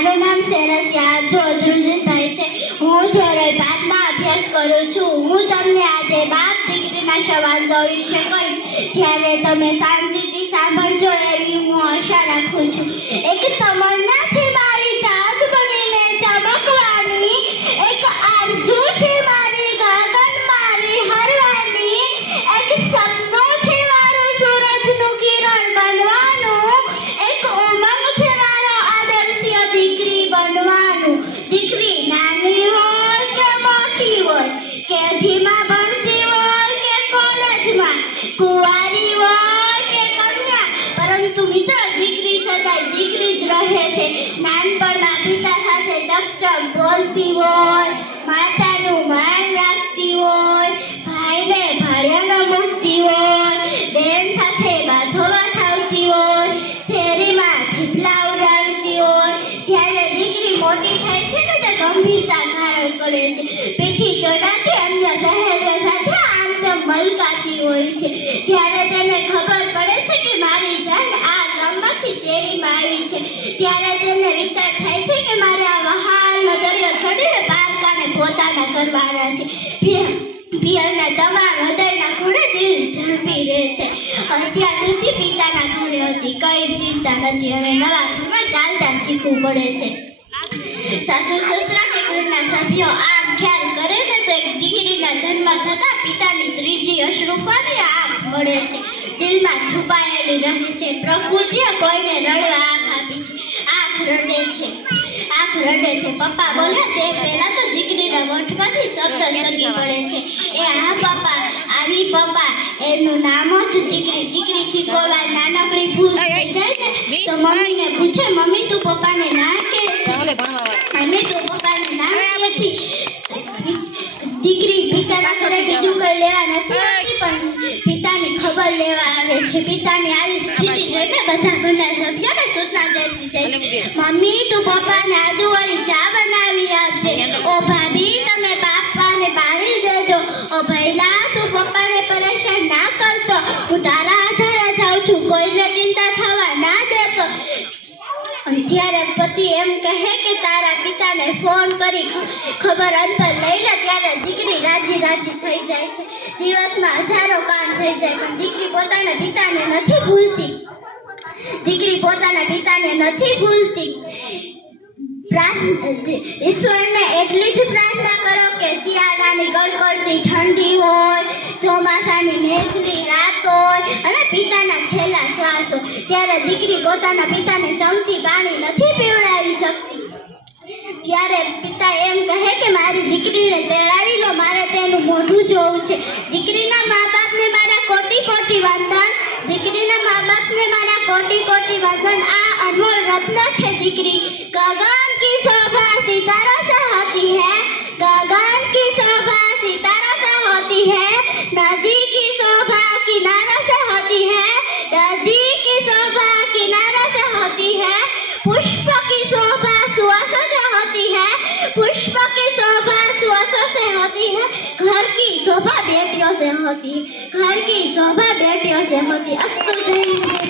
મારું નામ સેરસિયા જોધરુજીભાઈ છે. હું ધોરણ 5 માં અભ્યાસ કરું છું. હું તમને આજે બાપ દીકરીના સંવાદો વિશે કહીશ. જ્યારે તમે શાંતિથી સાંભળજો એવી હું આશા રાખું છું. એક તમન્ના છે મારી ચાંદ બનીને ચમકવાની, એક આરજુ છે મારી ગગન મારી હરવાની, એક સપનું છે મારું સૂરજનું કિરણ બનવાનું, એક ઉમંગ છે મારો આદર્શીય દીકરી બનવાનું. દીકરી નાની હોય કે મોટી હોય, કે ધીમા ભણતી હોય કે કોલેજમાં, કુંવારી હોય કે કન્યા, પરંતુ મિત્ર દીકરી સદાય દીકરી જ રહે છે. નાનપણમાં પિતા સાથે ચકચક બોલતી હોય, માતાનું માન રાખતી હોય, ભાઈને ભાડિયામાં મૂકતી હોય, બેન સાથે બાથો વથાવતી હોય, શેરીમાં છીપલા ઉડાડતી હોય. જ્યારે દીકરી મોટી થાય છે ને તે ગંભીરતા ધારણ કરે છે. પીઠી ચોડાથી અન્ય સહેલીઓ સાથે આમ તેમ મલકાતી હોય છે. જ્યારે તેને ખબર પડે છે કે મારી જાન આ ગામમાંથી શેરીમાં આવી છે, ત્યારે તેને વિચાર થાય છે કે મારે આ વહાલનો દરિયો છોડીને પારકાને પોતાના કરવાના છે. પિયરના તમામ હૃદયના ખૂણે દિલ ઝડપી રહે છે. અત્યાર સુધી પિતાના ઘરે હતી, કઈ ચિંતા નથી. હવે નવા ઘરમાં ચાલતા શીખવું પડે છે. સાસુ સસરા કે ઘરના સભ્યો આમ ખ્યાલ કરે ને તો એક દીકરીના જન્મ થતા પિતાની ત્રીજી અશ્રુફાની આંખ મળે છે. દિલમાં છુપાયેલી રહે છે. પ્રકૃતિએ કોઈને રડવા આંખ આપી છે. આંખ રડે છે, આંખ રડે છે. પપ્પા બોલે તે પહેલા તો દીકરીના મોઢમાંથી શબ્દ સરી પડે છે. એ હા પપ્પા, આવી પપ્પા, એનું નામ જ દીકરી. દીકરીથી કોઈ વાર નાનકડી ભૂલ થઈ જાય ને તો મમ્મીને પૂછે, મમ્મી તું પપ્પાને ના કે છે? મમ્મી તું પપ્પાને ના નથી. દીકરી પિતાના ઘરે બીજું કઈ લેવા નથી આવતી, પણ પિતાની ખબર લેવા આવે છે. પિતાની આવી સ્થિતિ જોઈને બધા ઘરના સભ્યોને સૂચના દેતી જાય છે. મમ્મી તું પપ્પાને આદુવાળી ચા બનાવી આપજે. ઓ ભાભી તમે પાપાને બાળી દેજો. ઓ ભૈલા તું પપ્પાને પરેશાન ના કરતો, હું તારા આધારે જાઉં છું, કોઈને ચિંતા થવા ના દેતો. ત્યારે પતિ એમ કહે કે તારા પિતાને ફોન કરી ખબર અંતર લઈ લે. ત્યારે દીકરી રાજી રાજી થઈ જાય છે. દિવસમાં હજારો કામ થઈ જાય, પણ દીકરી પોતાના પિતાને નથી ભૂલતી. દીકરી પોતાના પિતાને નથી ભૂલતી. ઈશ્વરને એટલી જ પ્રાર્થના કરો કે શિયાળાની કડકડતી ઠંડી હોય, ચોમાસાની મેઘલી રાત હોય અને પિતાના છેલ્લા શ્વાસ હોય. ત્યારે દીકરી પોતાના પિતાને ચમચી પાણી નથી પીવડાવી શકતી. ત્યારે પિતા એમ કહે કે મારી દીકરીને તેડાવી લો, મારે તેનું મોઢું જોવું છે. દીકરીના મા બાપને મારા કોટી કોટી વંદન. દીકરીના મા બાપને મારા કોટી કોટી વંદન. આ અનમોલ રત્ન છે દીકરી. ગગન की शोभा सितारों से होती है, गगन की शोभा सितारों से होती है, नदी की शोभा किनारों से होती है, नदी की शोभा किनारों से होती है, पुष्प की शोभा सुवासों से होती है, पुष्प की शोभा सुवासों से होती है, घर की शोभा बेटियों से होती है, घर की शोभा बेटियों से होती है.